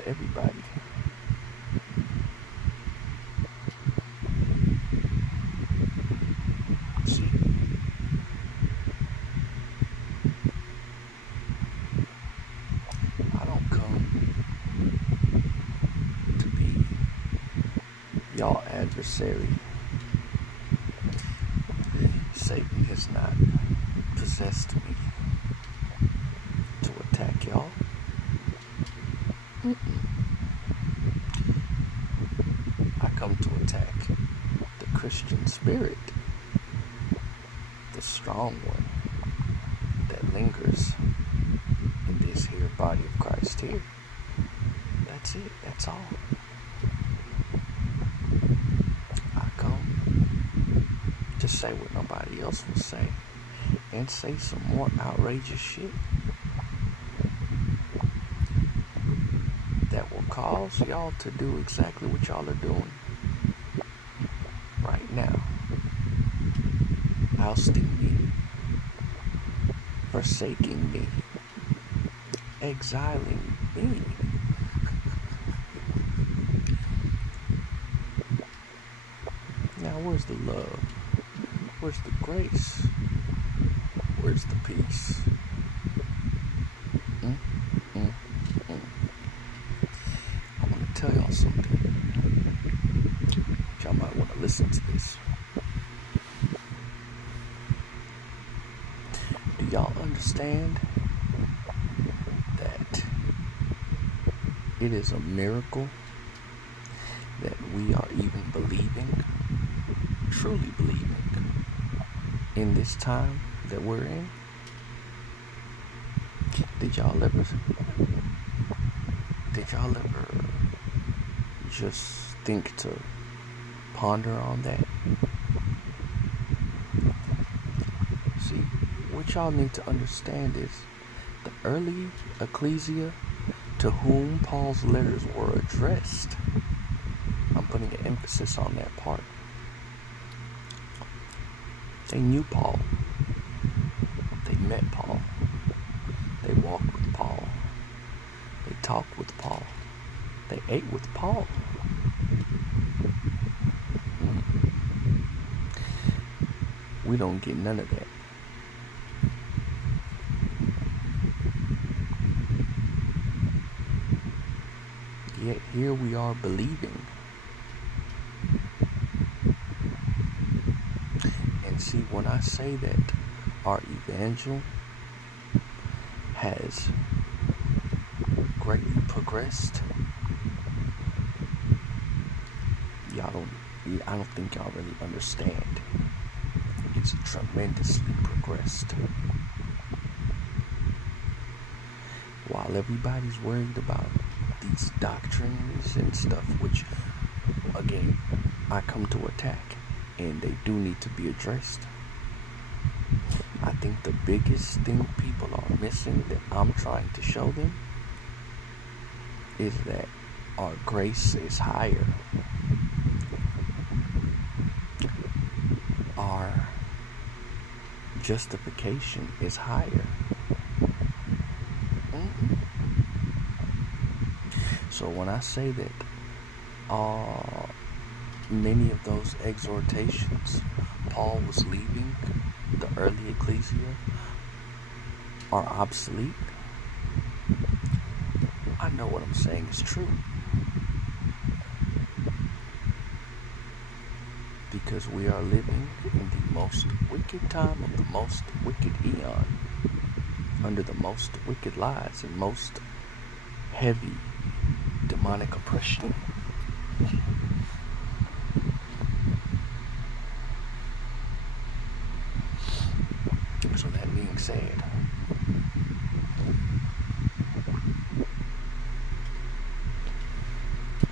to everybody. See, I don't come to be y'all adversary. Satan has not possessed me to attack y'all. I come to attack the Christian spirit, the strong one that lingers in this here body of Christ here. That's it, that's all. I come to say what nobody else will say and say some more outrageous shit that will cause y'all to do exactly what y'all are doing right now. Ousting me, forsaking me, exiling me. Now where's the love? Where's the grace? Where's the peace? Mm, mm, mm. I want to tell y'all something. Y'all might want to listen to this. Do y'all understand that it is a miracle that we are even believing, truly believing, in this time that we're in? Did y'all ever just think to ponder on that? See, what y'all need to understand is the early ecclesia to whom Paul's letters were addressed. I'm putting an emphasis on that part. They knew Paul. They met Paul. They walked with Paul. They talked with Paul. They ate with Paul. We don't get none of that. Yet here we are believing. And see, when I say that our evangel has greatly progressed, I don't think y'all really understand. It's tremendously progressed. While everybody's worried about these doctrines and stuff, which, again, I come to attack, and they do need to be addressed. I think the biggest thing people are missing that I'm trying to show them is that our grace is higher. Our justification is higher. So when I say that many of those exhortations Paul was leaving the early ecclesia are obsolete, I know what I'm saying is true. Because we are living in the most wicked time of the most wicked eon, under the most wicked lies and most heavy demonic oppression. So that being said,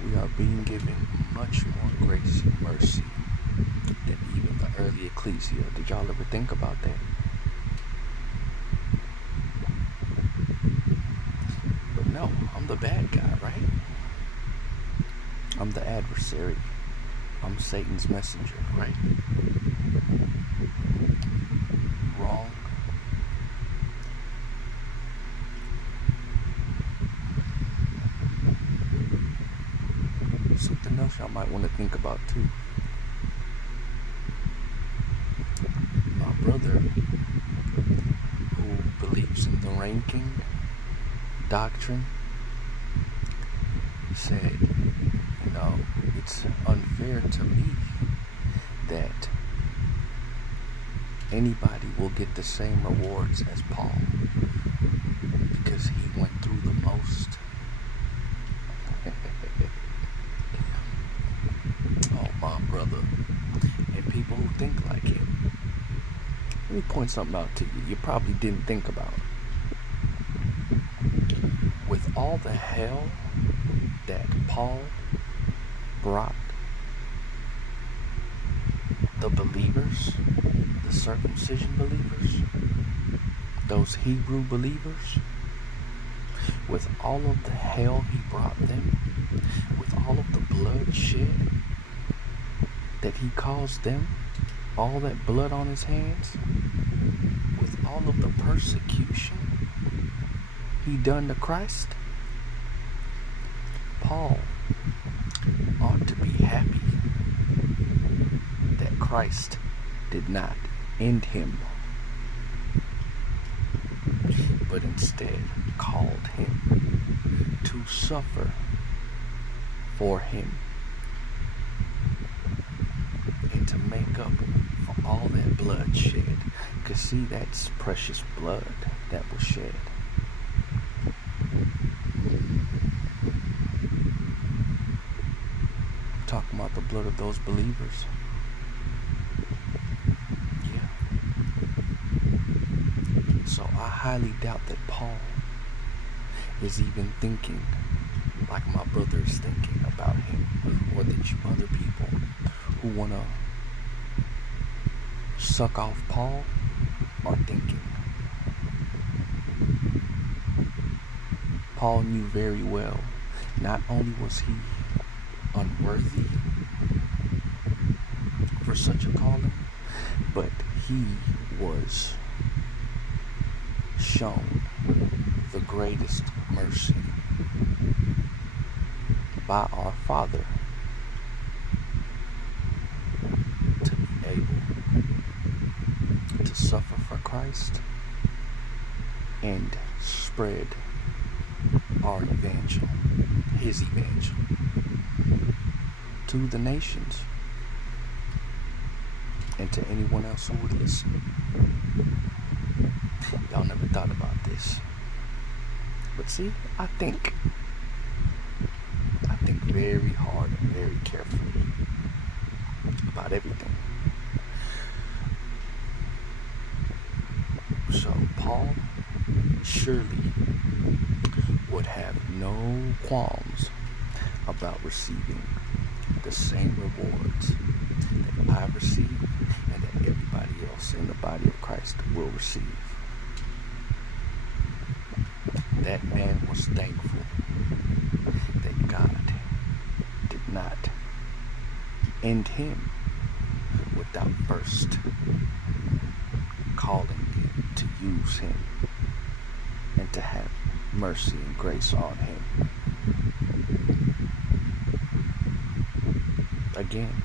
we are being given much more grace and mercy than even the early ecclesia. Did y'all ever think about that? But no, I'm the bad guy, right? I'm the adversary. I'm Satan's messenger, right? Wrong. might want to think about too. My brother, who believes in the ranking doctrine, said, it's unfair to me that anybody will get the same rewards as Paul because he went through the most. Oh, my brother. And people who think like him. Let me point something out to you probably didn't think about. With all the hell that Paul brought the believers, the circumcision believers, those Hebrew believers, with all of the hell he brought them, with all of the blood shed that he caused them, all that blood on his hands, with all of the persecution he done to Christ, Paul ought to be happy that Christ did not end him, but instead called him to suffer for him and to make up for all that blood shed. Because see, that's precious blood that was shed. I'm talking about the blood of those believers. Yeah. So I highly doubt that Paul is even thinking like my brother is thinking about him, or that you other people who want to suck off Paul are thinking. Paul knew very well, not only was he unworthy for such a calling, but he was shown the greatest mercy by our Father to be able to suffer for Christ and spread our evangel, his evangel, to the nations and to anyone else who would listen. Y'all never thought about this. But see, I think very hard and very carefully about everything. So Paul surely would have no qualms about receiving the same rewards that I receive and that everybody else in the body of Christ will receive. That man was thankful that God did not end him without first calling him to use him and to have mercy and grace on him. Again,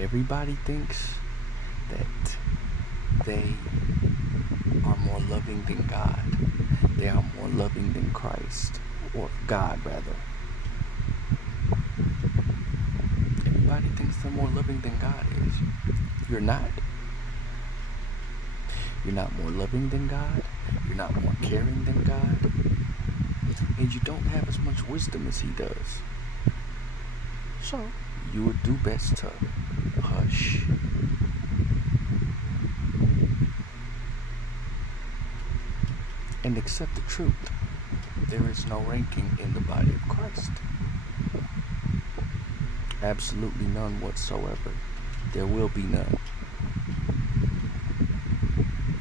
everybody thinks that they are more loving than God. They are more loving than Christ, or God rather. Everybody thinks they're more loving than God is. You're not. You're not more loving than God. You're not more caring than God. And you don't have as much wisdom as he does. So, you would do best to hush. And accept the truth. There is no ranking in the body of Christ. Absolutely none whatsoever. There will be none.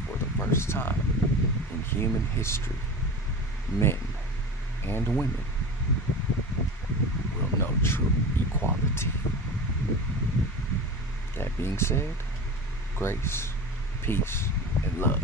For the first time in human history, men and women will know true equality. That being said, grace, peace, and love.